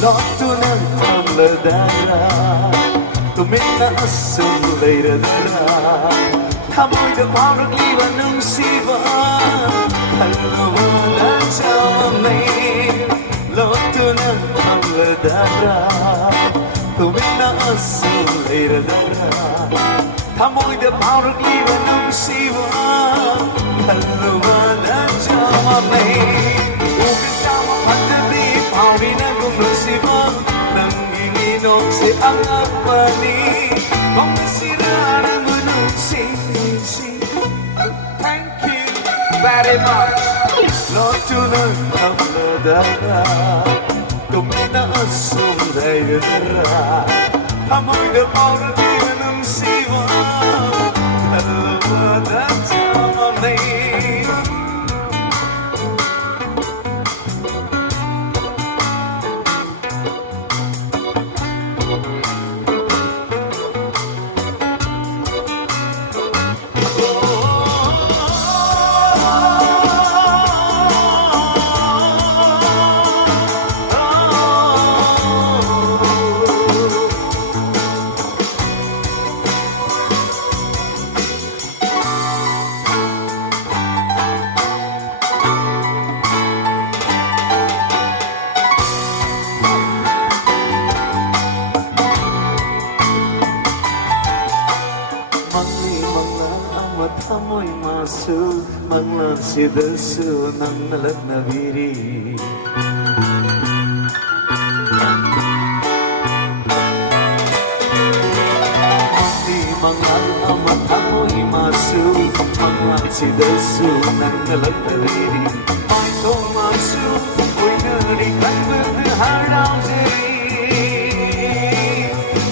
Lotuna tamladara Tumina asum leiradara Thamoida paurak liwa nung siva Halawala chamamay Lotuna tamladara Tumina asum leiradara Thamoida paurak liwa nung siva Halawala chamamay Ukasama pagdabi Paulina gumasiba Nanginginom si ang apani Mamasira ng unusing Thank you very much Lord to the Kamladara Kumina asum dayadara Amoy na paurati ng siwa Dalawa na tamamay Amoy masu manglansi dasu nang nalat na biri Di mangal amat amoy masu manglansi dasu nang nalat na biri Ay to masu oy narikan berharap diri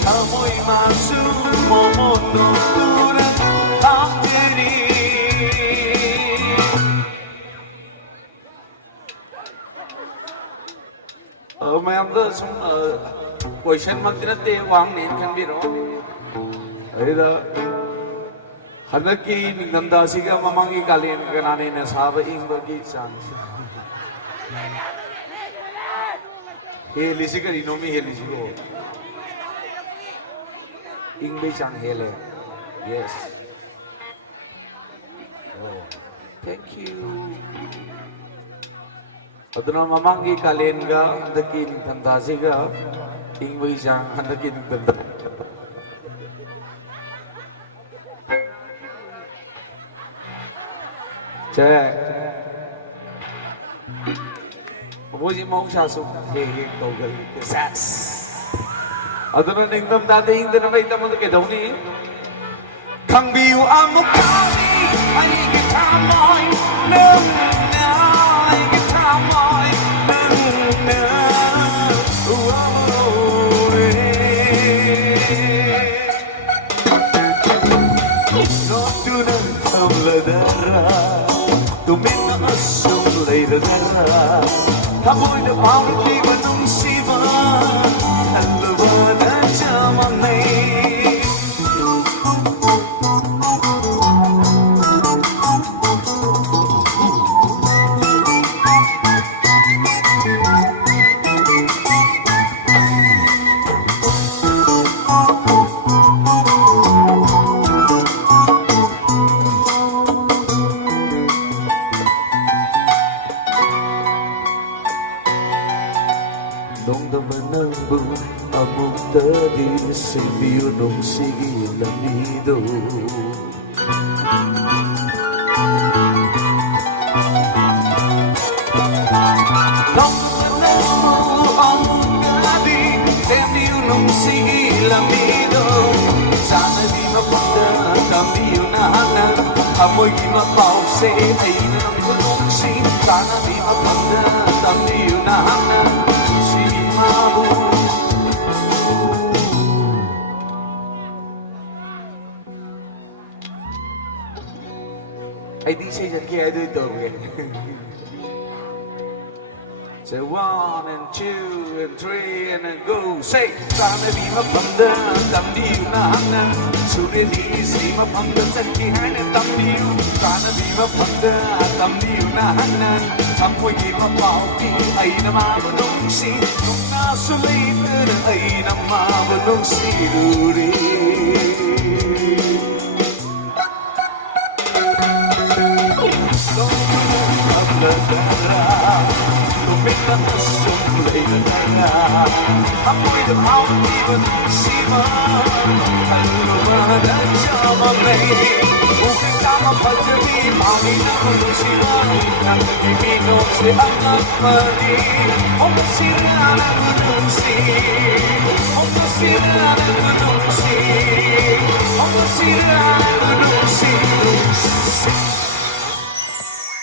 Amoy masu momoto mayamda sum question magdinate wang nen kan biro aida hanaki ningdamda siga mamangi kalien kanane na saba ingbergi san heli siga inomi heli sigo ingbe chan hele yes oh thank you aduna mamangi kalenga handaki ningthandasiga ingwei jang handaki ningthandha check boji mong shasu he togal sas aduna ningthandade ingdana mai tamang ke dawni khangbiu amukani ani ke tamoy nung Tumina asum leiradara Amoy na paulaki manung siva Halawa na chamamay Amok tadi sembiu nung sigi lamido Nung amok tadi sembiu nung sigi lamido Sana di mapunta kambiyo na hanan Amoy ginapao se ay nang tulungsi Sana di mapunta kambiyo na hanan Sige mabu ay di siya dyan kaya ito Say 1 and 2 and 3 and then go. Say, sana di mapanda, tamdi na hana. Suri di si mapanda, taki hana tamdi. Sana di mapanda, tamdi na hana. Amoy di mapauti ay na mabunong si. Nung nasulitan ay na mabunong si Luri. Kumita na sumulay na tanga. Amoy ng hawak iwan sima. Ang lumahan siya mamay. Ukay ka mapagsabi, mami na kulong sila. Nang nagiminom si anak mali. O masira na nunungsi. O masira na nunungsi. O masira na nunungsi.